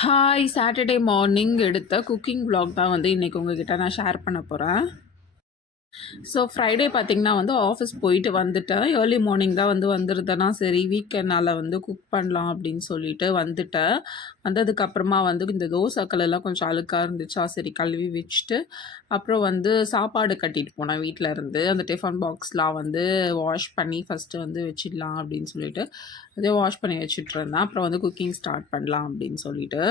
Hi! Saturday morning எடுத்த cooking vlog தான் வந்து இன்றைக்கி உங்ககிட்ட நான் ஷேர் பண்ண போகிறேன். ஸோ ஃப்ரைடே பார்த்திங்கன்னா வந்து ஆஃபீஸ் போயிட்டு வந்துட்டேன். ஏர்லி மார்னிங் தான் வந்து வந்திருந்தேன்னா சரி வீக்கெண்ட்னால் வந்து குக் பண்ணலாம் அப்படின்னு சொல்லிட்டு வந்துட்டேன். வந்ததுக்கப்புறமா வந்து இந்த தோசைக்கல் எல்லாம் கொஞ்சம் அழுக்காக இருந்துச்சா சரி கழுவி வச்சுட்டு அப்புறம் வந்து சாப்பாடு கட்டிட்டு போனேன் வீட்டில் இருந்து. அந்த டிஃபன் பாக்ஸ்லாம் வந்து வாஷ் பண்ணி ஃபஸ்ட்டு வந்து வச்சிடலாம் அப்படின்னு சொல்லிட்டு அதே வாஷ் பண்ணி வச்சுட்ருந்தேன். அப்புறம் வந்து குக்கிங் ஸ்டார்ட் பண்ணலாம் அப்படின்னு சொல்லிட்டு.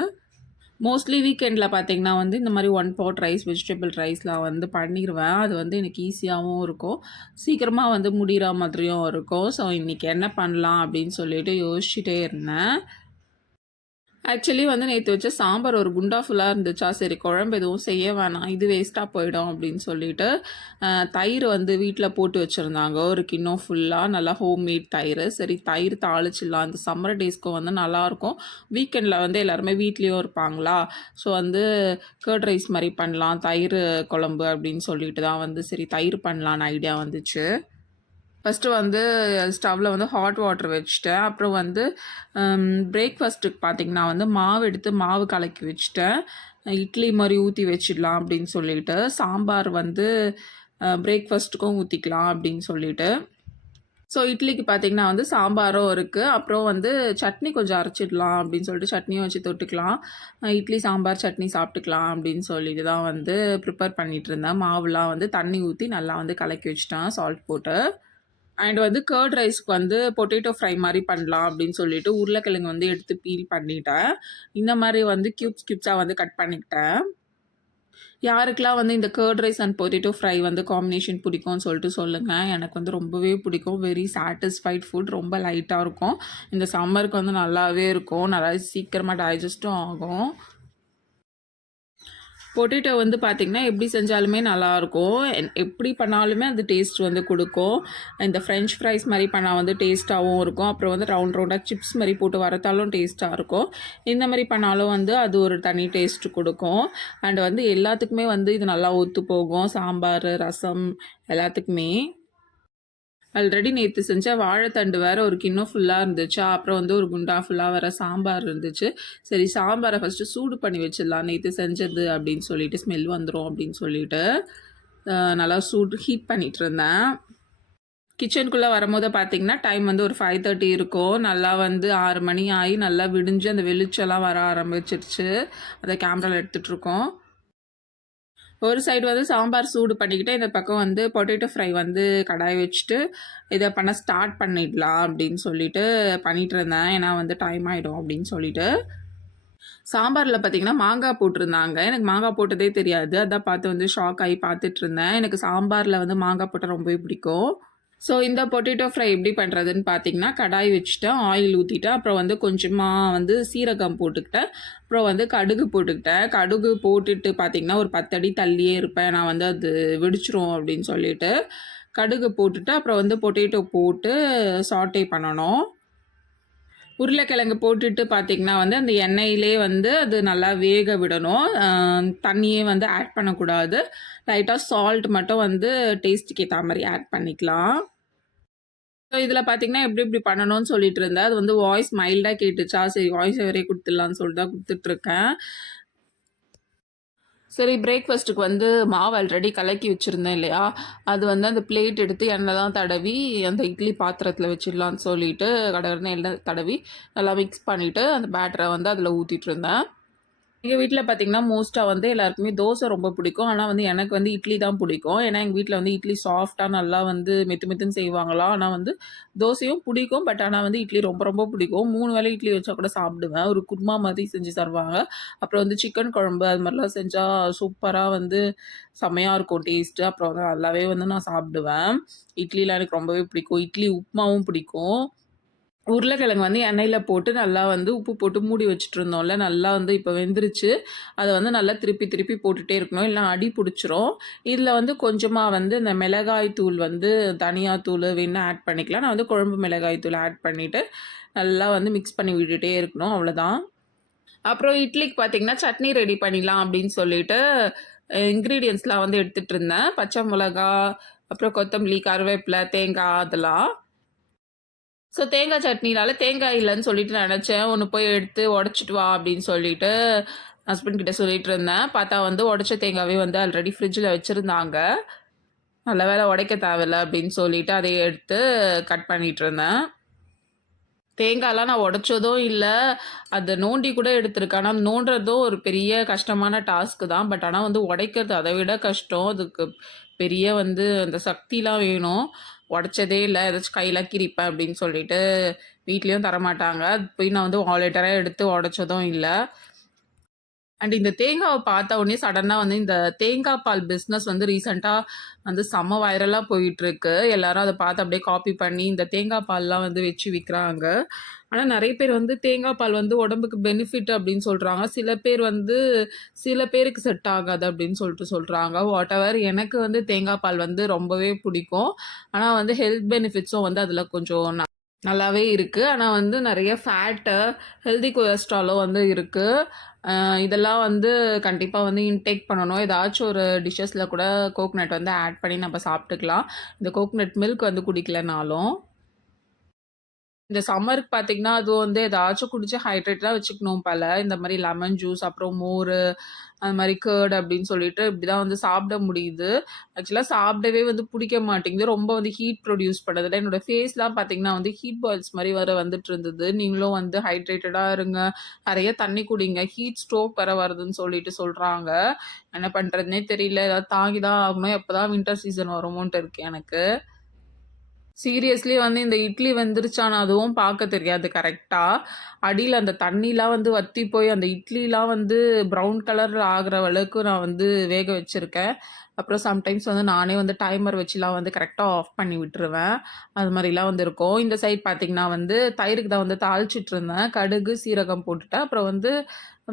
மோஸ்ட்லி வீக்கெண்டில் பார்த்தீங்கன்னா வந்து இந்த மாதிரி ஒன் பாட் ரைஸ் வெஜிடபிள் ரைஸ்லாம் வந்து பண்ணிடுவேன். அது வந்து எனக்கு ஈஸியாகவும் இருக்கும், சீக்கிரமாக வந்து முடிகிற மாதிரியும் இருக்கும். ஸோ இன்றைக்கி என்ன பண்ணலாம் அப்படின்னு சொல்லிட்டு யோசிச்சுட்டே இருந்தேன். ஆக்சுவலி வந்து நேற்று வச்ச சாம்பார் ஒரு குண்டா ஃபுல்லாக இருந்துச்சா சரி குழம்பு எதுவும் செய்ய வேணாம், இது வேஸ்ட்டாக போயிடும் அப்படின்னு சொல்லிட்டு தயிர் வந்து வீட்டில் போட்டு வச்சுருந்தாங்க ஒரு கிண்ணம் ஃபுல்லாக, நல்லா ஹோம்மேட் தயிர். சரி தயிர் தாளிச்சிடலாம், இந்த சம்மர் டேஸ்க்கும் வந்து நல்லாயிருக்கும். வீக்கெண்டில் வந்து எல்லாருமே வீட்லேயும் இருப்பாங்களா, ஸோ வந்து கர்ட் ரைஸ் மாதிரி பண்ணலாம் தயிர் குழம்பு அப்படின்னு சொல்லிட்டு தான் வந்து சரி தயிர் பண்ணலான்னு ஐடியா வந்துச்சு. ஃபஸ்ட்டு வந்து ஸ்டவ்வில் வந்து ஹாட் வாட்டர் வச்சுட்டேன். அப்புறம் வந்து பிரேக்ஃபாஸ்ட்டுக்கு பார்த்திங்கன்னா வந்து மாவு எடுத்து மாவு கலக்கி வச்சுட்டேன். இட்லி மாதிரி ஊற்றி வச்சிடலாம் அப்படின்னு சொல்லிட்டு, சாம்பார் வந்து பிரேக்ஃபாஸ்ட்டுக்கும் ஊற்றிக்கலாம் அப்படின்னு சொல்லிட்டு. ஸோ இட்லிக்கு பார்த்திங்கன்னா வந்து சாம்பாரும் இருக்குது. அப்புறம் வந்து சட்னி கொஞ்சம் அரைச்சிடலாம் அப்படின்னு சொல்லிட்டு சட்னியும் வச்சு தொட்டுக்கலாம். இட்லி சாம்பார் சட்னி சாப்பிட்டுக்கலாம் அப்படின்னு சொல்லிட்டு தான் வந்து ப்ரிப்பேர் பண்ணிகிட்ருந்தேன். மாவுலாம் வந்து தண்ணி ஊற்றி நல்லா வந்து கலக்கி வச்சுட்டேன் சால்ட் போட்டு. அண்ட் வந்து கர்ட் ரைஸ்க்கு வந்து பொட்டேட்டோ ஃப்ரை மாதிரி பண்ணலாம் அப்படின்னு சொல்லிட்டு உருளைக்கிழங்கு வந்து எடுத்து பீல் பண்ணிட்டேன். இந்த மாதிரி வந்து க்யூப்ஸாக வந்து கட் பண்ணிக்கிட்டேன். யாருக்கெல்லாம் வந்து இந்த curd rice and potato fry வந்து காம்பினேஷன் பிடிக்கும்னு சொல்லிட்டு சொல்லுங்கள். எனக்கு வந்து ரொம்பவே பிடிக்கும். Very satisfied food. ரொம்ப லைட்டாக இருக்கும். இந்த சம்மருக்கு வந்து நல்லாவே இருக்கும். நல்லா சீக்கிரமாக டைஜஸ்ட்டும் ஆகும். பொட்டேட்டோ வந்து பார்த்திங்கன்னா எப்படி செஞ்சாலுமே நல்லாயிருக்கும். எப்படி பண்ணாலுமே அந்த டேஸ்ட் வந்து கொடுக்கும். இந்த ஃப்ரெஞ்ச் ஃப்ரைஸ் மாதிரி பண்ணால் வந்து டேஸ்ட்டாகவும் இருக்கும். அப்புறம் வந்து ரவுண்டாக சிப்ஸ் மாதிரி போட்டு வறுத்தாலும் டேஸ்ட்டாக இருக்கும். இந்த மாதிரி பண்ணாலும் வந்து அது ஒரு தனி டேஸ்ட் கொடுக்கும். அண்ட் வந்து எல்லாத்துக்குமே வந்து இது நல்லா ஒத்து போகும். சாம்பார், ரசம் எல்லாத்துக்குமே. ஆல்ரெடி நேற்று செஞ்ச வாழைத்தண்டு வேறு ஒரு கிண்ணம் ஃபுல்லாக இருந்துச்சா, அப்புறம் வந்து ஒரு குண்டா ஃபுல்லாக வேறு சாம்பார் இருந்துச்சு. சரி சாம்பாரை ஃபஸ்ட்டு சூடு பண்ணி வச்சிடலாம், நேற்று செஞ்சது அப்படின்னு சொல்லிட்டு ஸ்மெல் வந்துடும் அப்படின்னு சொல்லிட்டு நல்லா ஹீட் பண்ணிகிட்டு இருந்தேன். கிச்சனுக்குள்ளே வரும்போது பார்த்திங்கன்னா டைம் வந்து ஒரு 5:30 இருக்கும். நல்லா வந்து 6 மணி ஆகி நல்லா விடிஞ்சு அந்த வெளிச்செல்லாம் வர ஆரம்பிச்சிருச்சு. அதை கேமராவில் எடுத்துகிட்ருக்கோம். ஒரு சைடு வந்து சாம்பார் சூடு பண்ணிக்கிட்டு இந்த பக்கம் வந்து பொட்டேட்டோ ஃப்ரை வந்து கடாய் வச்சுட்டு இதை பண்ண ஸ்டார்ட் பண்ணிடலாம் அப்படின்னு சொல்லிட்டு பண்ணிகிட்டு இருந்தேன். ஏன்னா வந்து டைம் ஆகிடும் அப்படின்னு சொல்லிட்டு. சாம்பாரில் பார்த்திங்கன்னா மாங்காய் போட்டிருந்தாங்க. எனக்கு மாங்காய் போட்டதே தெரியாது. அதான் பார்த்து வந்து ஷாக் ஆகி பார்த்துட்டு இருந்தேன். எனக்கு சாம்பாரில் வந்து மாங்காய் போட்டால் ரொம்பவே பிடிக்கும். ஸோ இந்த பொட்டேட்டோ ஃப்ரை எப்படி பண்ணுறதுன்னு பார்த்தீங்கன்னா, கடாய் வச்சுட்டேன், ஆயில் ஊற்றிட்டேன், அப்புறம் வந்து கொஞ்சமாக வந்து சீரகம் போட்டுக்கிட்டேன், அப்புறம் வந்து கடுகு போட்டுக்கிட்டேன். கடுகு போட்டுட்டு பார்த்தீங்கன்னா, ஒரு 10 அடி தள்ளியே இருப்பேன். நான் வந்து அது வெடிச்சிரும் அப்படின்னு சொல்லிட்டு. கடுகு போட்டுட்டு, அப்புறம் வந்து பொட்டேட்டோ போட்டு சாட்டே பண்ணணும். உருளைக்கிழங்கு போட்டுட்டு பார்த்திங்கன்னா வந்து அந்த எண்ணெயிலே வந்து அது நல்லா வேக விடணும். தண்ணியே வந்து ஆட் பண்ணக்கூடாது. லைட்டாக சால்ட் மட்டும் வந்து டேஸ்ட்டுக்கு ஏற்ற மாதிரி ஆட் பண்ணிக்கலாம். ஸோ இதில் பார்த்திங்கன்னா எப்படி எப்படி பண்ணணும்னு சொல்லிட்டு இருந்தேன். அது வந்து வாய்ஸ் மைல்டாக கேட்டுச்சா சரி வாய்ஸ் ஓவரே கொடுத்துடலான்னு சொல்லிட்டு தான் கொடுத்துட்ருக்கேன். சரி பிரேக்ஃபாஸ்ட்டுக்கு வந்து மாவு ஆல்ரெடி கலக்கி வச்சுருந்தேன் இல்லையா, அது வந்து அந்த பிளேட் எடுத்து எண்ணெய்லாம் தடவி அந்த இட்லி பாத்திரத்தில் வச்சிடலான்னு சொல்லிட்டு கடகடன்னு எண்ணெய் தடவி நல்லா மிக்ஸ் பண்ணிவிட்டு அந்த பேட்டரை வந்து அதில் ஊற்றிட்டு இருந்தேன். எங்கள் வீட்டில் பார்த்திங்கன்னா மோஸ்ட்டாக வந்து எல்லாருக்குமே தோசை ரொம்ப பிடிக்கும். ஆனால் வந்து எனக்கு வந்து இட்லி தான் பிடிக்கும். ஏன்னா எங்கள் வீட்டில் வந்து இட்லி சாஃப்டாக நல்லா வந்து மெத்து மெத்துன்னு செய்வாங்களாம். ஆனால் வந்து தோசையும் பிடிக்கும். பட் ஆனால் வந்து இட்லி ரொம்ப ரொம்ப பிடிக்கும். 3 வேளை இட்லி வச்சா கூட சாப்பிடுவேன். ஒரு குருமா மாதிரி செஞ்சு தருவாங்க. அப்புறம் வந்து சிக்கன் குழம்பு அது மாதிரிலாம் செஞ்சால் சூப்பராக வந்து செம்மையாக இருக்கும் டேஸ்ட்டு. அப்புறம் வந்து நல்லாவே வந்து நான் சாப்பிடுவேன். இட்லிலாம் எனக்கு ரொம்பவே பிடிக்கும். இட்லி உப்புமாவும் பிடிக்கும். உருளைக்கிழங்கு வந்து எண்ணெயில் போட்டு நல்லா வந்து உப்பு போட்டு மூடி வச்சுட்டு இருந்தோம்ல, நல்லா வந்து இப்போ வெந்துருச்சு. அதை வந்து நல்லா திருப்பி திருப்பி போட்டுகிட்டே இருக்கணும், இல்லைனா அடி பிடிச்சிரும். இதில் வந்து கொஞ்சமாக வந்து இந்த மிளகாய் தூள் வந்து தனியாத்தூள் வேணுன்னா ஆட் பண்ணிக்கலாம். நான் வந்து குழம்பு மிளகாய் தூள் ஆட் பண்ணிவிட்டு நல்லா வந்து மிக்ஸ் பண்ணி விட்டுட்டே இருக்கணும், அவ்வளோதான். அப்புறம் இட்லிக்கு பார்த்திங்கன்னா சட்னி ரெடி பண்ணிடலாம் அப்படின்னு சொல்லிட்டு இன்க்ரீடியன்ஸ்லாம் வந்து எடுத்துகிட்டு இருந்தேன். பச்சை மிளகா, அப்புறம் கொத்தமல்லி, கருவேப்பிலை, தேங்காய் அதெல்லாம். ஸோ தேங்காய் சட்னினால தேங்காய் இல்லன்னு சொல்லிட்டு நெனச்சேன். ஒண்ணு போய் எடுத்து உடைச்சுட்டு வா அப்படின்னு சொல்லிட்டு ஹஸ்பண்ட் கிட்ட சொல்லிட்டு இருந்தேன். பார்த்தா வந்து உடைச்ச தேங்காவே வந்து ஆல்ரெடி ஃப்ரிட்ஜ்ல வச்சிருந்தாங்க. நல்ல வேளை உடைக்க தேவையில்ல அப்படின்னு சொல்லிட்டு அதைய எடுத்து கட் பண்ணிட்டு இருந்தேன். தேங்காய்லாம் நான் உடைச்சதும் இல்ல. அத நோண்டி கூட எடுத்துருக்கேன். ஆனா நோண்டுறதும் ஒரு பெரிய கஷ்டமான டாஸ்க் தான். பட் ஆனா வந்து உடைக்கிறது அத விட கஷ்டம். அதுக்கு பெரிய வந்து அந்த சக்திலாம் வேணும். உடைச்சதே இல்ல. ஏதாச்சும் கையில கீறிப்பேன் அப்படின்னு சொல்லிட்டு வீட்லயும் தரமாட்டாங்க. போய் நான் வந்து வாலண்டரா எடுத்து உடைச்சதும் இல்ல. அண்ட் இந்த தேங்காவ பார்த்த உடனே சடனா வந்து இந்த தேங்காய் பால் பிசினஸ் வந்து ரீசென்ட்டா வந்து செம்ம வைரலா போயிட்டுருக்கு. எல்லாரும் அத பார்த்து அப்படியே காப்பி பண்ணி இந்த தேங்காய் பால்லாம் வந்து வச்சு விக்கிறாங்க. ஆனா நெறைய பேர் வந்து தேங்காய் பால் வந்து உடம்புக்கு பெனிஃபிட் அப்படின்னு சொல்றாங்க. சில பேர் வந்து சில பேருக்கு செட் ஆகாது அப்படின்னு சொல்லிட்டு சொல்றாங்க. வாட்டெவர் எனக்கு வந்து தேங்காய் பால் வந்து ரொம்பவே பிடிக்கும். ஆனா வந்து ஹெல்த் பெனிஃபிட்ஸும் வந்து அதில கொஞ்சம் நல்லாவே இருக்கு. ஆனா வந்து நெறைய ஃபேட்டு, ஹெல்தி கொலஸ்ட்ராலும் வந்து இருக்கு. இதெல்லாம் வந்து கண்டிப்பா வந்து இன்டேக் பண்ணணும். ஏதாச்சும் ஒரு டிஷ்ஷஸ்ல கூட கோக்னட் வந்து ஆட் பண்ணி நம்ம சாப்பிட்டுக்கலாம். இந்த கோக்னட் மில்க் வந்து குடிக்கலனாலும். இந்த சம்மருக்கு பார்த்தீங்கன்னா, அது வந்து ஏதாச்சும் குடிச்சு ஹைட்ரேட்டடா வச்சுக்கணும் போல. இந்த மாரி லெமன் ஜூஸ், அப்புறம் மோரு, அது மாரி கர்ட் அப்படின்னு சொல்லிட்டு இப்படிதான் வந்து சாப்பிட முடியுது. ஆக்சுவலா சாப்பிடவே வந்து புடிக்க மாட்டேங்குது. ரொம்ப வந்து ஹீட் ப்ரொடியூஸ் பண்ணுதுல. என்னோட ஃபேஸ்லாம் பார்த்தீங்கன்னா வந்து ஹீட் பால்ஸ் மாரி வேற வந்துட்டு இருந்தது. நீங்களும் வந்து ஹைட்ரேட்டடா இருங்க. நெறைய தண்ணி குடிங்க. ஹீட் ஸ்ட்ரோக் வேற வருதுன்னு சொல்லிட்டு சொல்றாங்க. என்ன பண்றதுன்னே தெரியல. ஏதாவது தாங்கி தான் ஆகணும். எப்பதான் வின்டர் சீசன் வருமோன்ட்டு இருக்கு எனக்கு. சீரியஸ்லி வந்து இந்த இட்லி வெந்துருச்சான்னு அதுவும் பார்க்க தெரியாது கரெக்ட்டா. அடியில அந்த தண்ணிலாம் வந்து வத்தி போய் அந்த இட்லிலாம் வந்து ப்ரவுன் கலர்ல ஆகுற அளவுக்கு நான் வந்து வேக வச்சிருக்கேன். அப்புறம் சம்டைம்ஸ் வந்து நானே வந்து டைமர் வச்சுலாம் வந்து கரெக்ட்டா ஆஃப் பண்ணி விட்டுருவேன். அது மாரிலாம் வந்து இருக்கும். இந்த சைட் பார்த்தீங்கன்னா வந்து தயிருக்கு தான் வந்து தாளிச்சுட்ருந்தேன். கடுகு, சீரகம் போட்டுட்டேன். அப்புறம் வந்து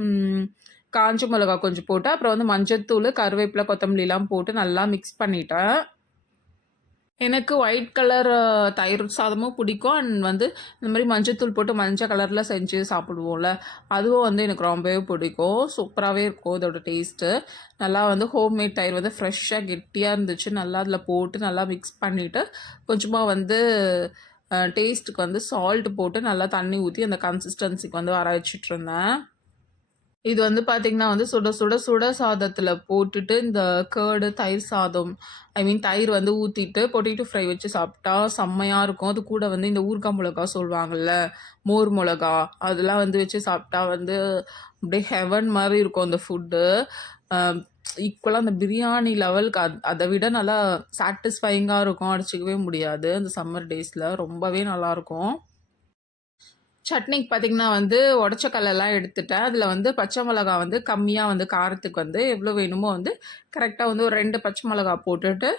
ம் காஞ்ச மிளகா கொஞ்சம் போட்டு, அப்புறம் வந்து மஞ்சத்தூளு, கருவேப்பில, கொத்தமல்லிலாம் போட்டு நல்லா மிக்ஸ் பண்ணிட்டேன். எனக்கு ஒயிட் கலர் தயிர் சாதமும் பிடிக்கும். அண்ட் வந்து இந்த மாரி மஞ்சத்தூள் போட்டு மஞ்ச கலர்ல செஞ்சு சாப்பிடுவோம்ல, அதுவும் வந்து எனக்கு ரொம்பவே பிடிக்கும். சூப்பராவே இருக்கும் அதோட டேஸ்ட்டு. நல்லா வந்து ஹோம்மேட் தயிர் வந்து ஃப்ரெஷ்ஷா கெட்டியா இருந்துச்சு. நல்லா அதில போட்டு நல்லா மிக்ஸ் பண்ணிட்டு, கொஞ்சமா வந்து டேஸ்ட்டுக்கு வந்து சால்ட் போட்டு நல்லா தண்ணி ஊத்தி அந்த கன்சிஸ்டன்சிக்கு வந்து வர வச்சுட்ருந்தேன். இது வந்து பார்த்தீங்கன்னா வந்து சுட சுட சுட சாதத்தில போட்டுட்டு, இந்த கர்டு, தயிர் சாதம் தயிர் வந்து ஊத்திட்டு, பொட்டேட்டோ ஃப்ரை வச்சு சாப்பிட்டா செம்மையா இருக்கும். அது கூட வந்து இந்த ஊறுகாய் மொளகா சொல்லுவாங்கல்ல, மோர் மொளகா, அதெல்லாம் வந்து வச்சு சாப்பிட்டா வந்து அப்படியே ஹெவன் மாரி இருக்கும் அந்த ஃபுட்டு. அ ஈக்குவலா அந்த பிரியாணி லெவலுக்கு அத விட நல்லா சாட்டிஸ்ஃபையிங்கா இருக்கும். அடிச்சுக்கவே முடியாது. அந்த சம்மர் டேஸ்ல ரொம்பவே நல்லாயிருக்கும். சட்னிக்கு பார்த்தீங்கன்னா வந்து உடைச்ச கடலலாம் எடுத்துட்டேன். அதில வந்து பச்சை மிளகா வந்து கம்மியா வந்து காரத்துக்கு வந்து எவ்வளோ வேணுமோ வந்து கரெக்ட்டா வந்து ஒரு 2 பச்சை மிளகா போட்டுட்டு,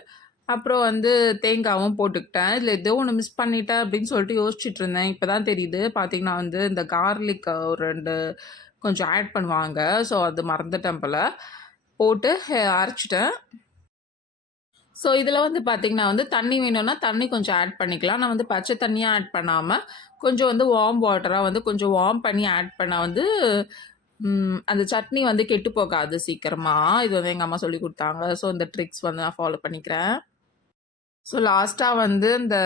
அப்புறம் வந்து தேங்காவும் போட்டுக்கிட்டேன். இதில ஏதோ ஒண்ணு மிஸ் பண்ணிட்டேன் அப்படின்னு சொல்லிட்டு யோசிச்சுட்டு இருந்தேன். இப்ப தான் தெரியுது. பார்த்தீங்கன்னா வந்து இந்த கார்லிக் ஒரு 2 கொஞ்சம் ஆட் பண்ணுவாங்க. ஸோ அது மறந்துட்டேன் போல. போட்டு அரைச்சுட்டேன். ஸோ இதில வந்து பார்த்தீங்கன்னா வந்து தண்ணி வேணும்னா தண்ணி கொஞ்சம் ஆட் பண்ணிக்கலாம். நான் வந்து பச்சை தண்ணியா ஆட் பண்ணாம, கொஞ்சம் வந்து வார்ம் வாட்டரா வந்து கொஞ்சம் வார்ம் பண்ணி ஆட் பண்ணா வந்து அந்த சட்னி வந்து கெட்டு போகாது சீக்கிரமா. இது வந்து எங்க அம்மா சொல்லிக் குடுத்தாங்க. ஸோ இந்த ட்ரிக்ஸ் வந்து நான் ஃபாலோ பண்ணிக்கிறேன். ஸோ லாஸ்ட்டா வந்து இந்த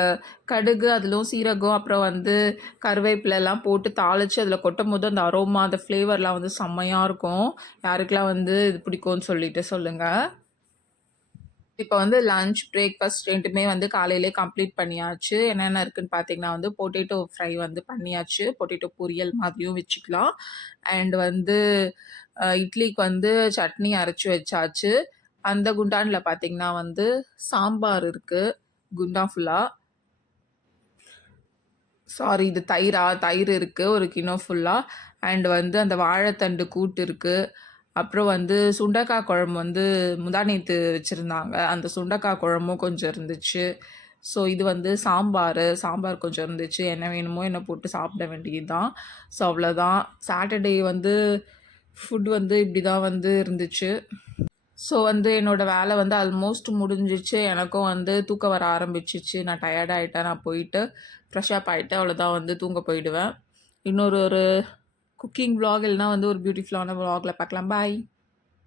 கடுகு, அதிலும் சீரகம், அப்புறம் வந்து கருவேப்பிலலாம் போட்டு தாளிச்சு அதில கொட்டும்போது அந்த அரோமா, அந்த ஃப்ளேவர்லாம் வந்து செம்மையா இருக்கும். யாருக்கெல்லாம் வந்து இது பிடிக்கும்னு சொல்லிட்டு சொல்லுங்க. இப்ப வந்து லஞ்ச், பிரேக்ஃபாஸ்ட் 2மே வந்து காலையிலேயே கம்ப்ளீட் பண்ணியாச்சு. என்னென்ன இருக்குன்னு பார்த்தீங்கன்னா வந்து பொட்டேட்டோ ஃப்ரை வந்து பண்ணியாச்சு. பொட்டேட்டோ பொரியல் மாதிரியும் வச்சுக்கலாம். அண்ட் வந்து இட்லிக்கு வந்து சட்னி அரைச்சு வச்சாச்சு. அந்த குண்டான்ல பார்த்தீங்கன்னா வந்து சாம்பார் இருக்கு. குண்டான் ஃபுல்லா. சாரி இது தயிரா? தயிர் இருக்கு. 1 கிலோ ஃபுல்லா. அண்ட் வந்து அந்த வாழைத்தண்டு கூட்டு இருக்கு. அப்புறம் வந்து சுண்டக்காய் குழம்பு வந்து முந்தா நேத்து வச்சிருந்தாங்க. அந்த சுண்டக்காய் குழம்பும் கொஞ்சம் இருந்துச்சு. ஸோ இது வந்து சாம்பாரு. சாம்பார் கொஞ்சம் இருந்துச்சு. என்ன வேணுமோ என்ன போட்டு சாப்பிட வேண்டியது தான். ஸோ அவ்வளோதான். சாட்டர்டே வந்து ஃபுட் வந்து இப்படி தான் வந்து இருந்துச்சு. ஸோ வந்து என்னோட வேலை வந்து ஆல்மோஸ்ட் முடிஞ்சிச்சு. எனக்கும் வந்து தூக்கம் வர ஆரம்பிச்சுச்சு. நான் டயர்ட் ஆயிட்டேன். நான் போயிட்டு ஃப்ரெஷ் அப் ஆயிட்டு அவ்வளோதான் வந்து தூங்க போயிடுவேன். இன்னொரு ஒரு குக்கிங் விளாக் இல்லைனா வந்து ஒரு பியூட்டிஃபுல்லான விளாகில் பார்க்கலாம். பாய்.